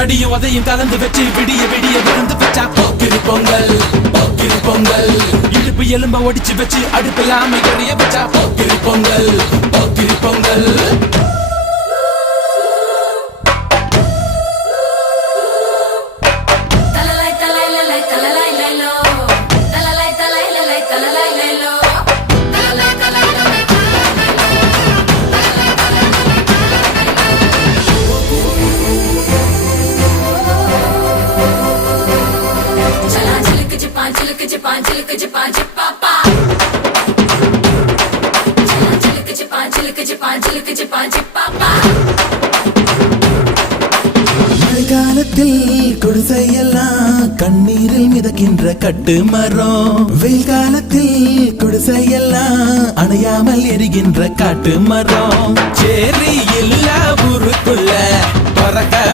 அடியும் உதையும் கலந்து வச்சு விடிய விடிய விழுந்து வச்சா போக்கிரி பொங்கல் போக்கிரி பொங்கல் இடுப்பு எலும்ப ஒடிச்சு வச்சு அடுப்பில்லாம எரிய வச்சா போக்கிரி பொங்கல் போக்கிரி பொங்கல் மழைக்காலத்தில் குடிசையெல்லாம் கண்ணீரில் மிதக்கின்ற கட்டு மரம், வெயில் காலத்தில் குடிசையெல்லாம் அணையாமல் எரிகின்ற காட்டு மரம், சேரி எல்லா ஊருக்குள்ள பறக்க